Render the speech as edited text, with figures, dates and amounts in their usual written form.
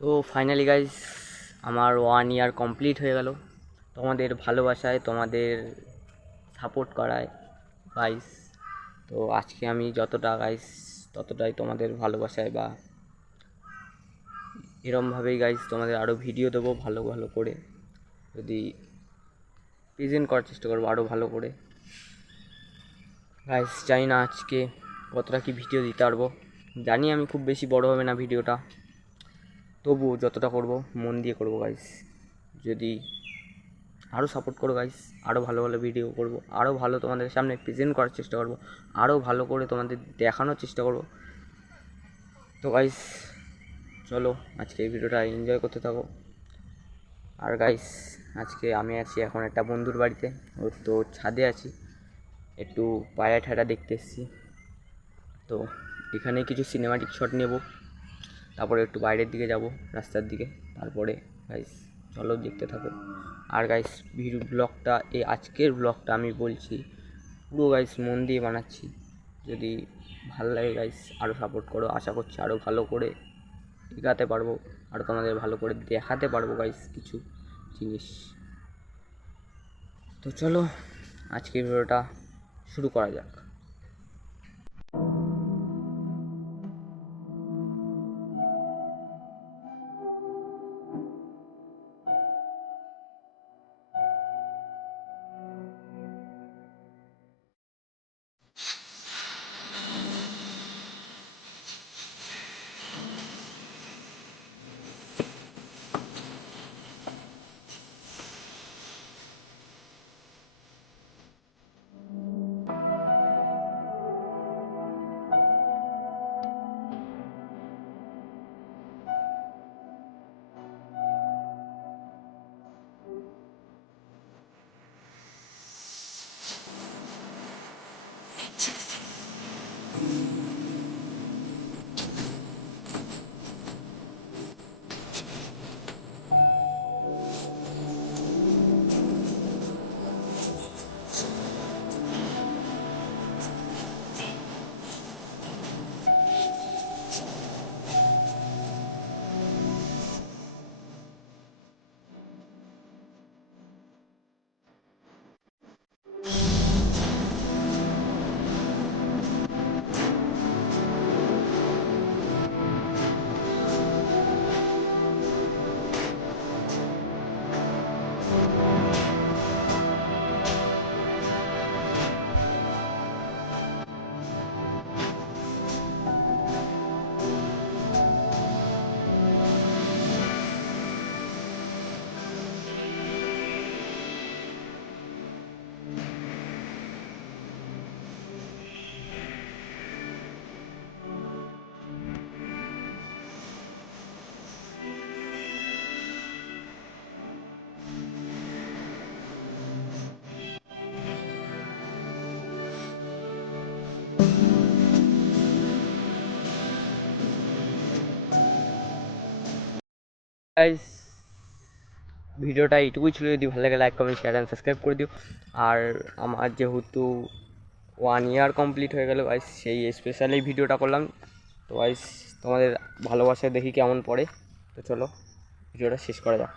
তো finally guys আমার 1 year complete হয়ে গেল তোমাদের ভালোবাসায়, তোমাদের সাপোর্ট করায় গাইস। তো আজকে আমি যতটা গাইস ততটাই তোমাদের ভালোবাসায় বা এরমভাবেই গাইস তোমাদের আরও ভিডিও দেবো ভালো ভালো করে, যদি প্রেজেন্ট করার চেষ্টা করবো আরও ভালো করে গাইস। জানি না আজকে কতটা কি ভিডিও দিতে পারবো, জানি আমি খুব বেশি বড় হবে না ভিডিওটা, তবুও যতটা করব মন দিয়ে করব গাইস। যদি আরও সাপোর্ট করো গাইস, আরও ভালো ভালো ভিডিও করব, আরও ভালো তোমাদের সামনে প্রেজেন্ট করার চেষ্টা করব, আরও ভালো করে তোমাদের দেখানোর চেষ্টা করব। তো গাইস চলো আজকে এই ভিডিওটা এনজয় করতে থাকো। আর গাইস আজকে আমি আছি এখন একটা বন্ধুর বাড়িতে, ওর তো ছাদে আছি, একটু পায়রা ঠায়রা দেখতে এসেছি। তো এখানে কিছু সিনেমাটিক শট নেব, তারপরে একটু বাইরের দিকে যাব রাস্তার দিকে, তারপরে গাইস চলো দেখতে থাকো। আর গাইস ব্লগটা এই আজকের ব্লগটা আমি বলছি পুরো গাইস মন দিয়ে বানাচ্ছি, যদি ভালো লাগে গাইস আরও সাপোর্ট করো, আশা করছি আরও ভালো করে এগাতে পারবো, আরও তোমাদের ভালো করে দেখাতে পারবো গাইস কিছু জিনিস। তো চলো আজকের ভিডিওটা শুরু করা যাক। গাইস ভিডিওটা এইটুকুই ছিল, যদি ভালো লাগে like comment share and subscribe করে দিও। আর আমার যেহেতু 1 ইয়ার কমপ্লিট হয়ে গেল গাইস, সেই স্পেশাল এই ভিডিওটা করলাম। তো গাইস তোমাদের ভালোবাসা দেখি কেমন পড়ে। তো চলো ভিডিওটা শেষ করা যাক।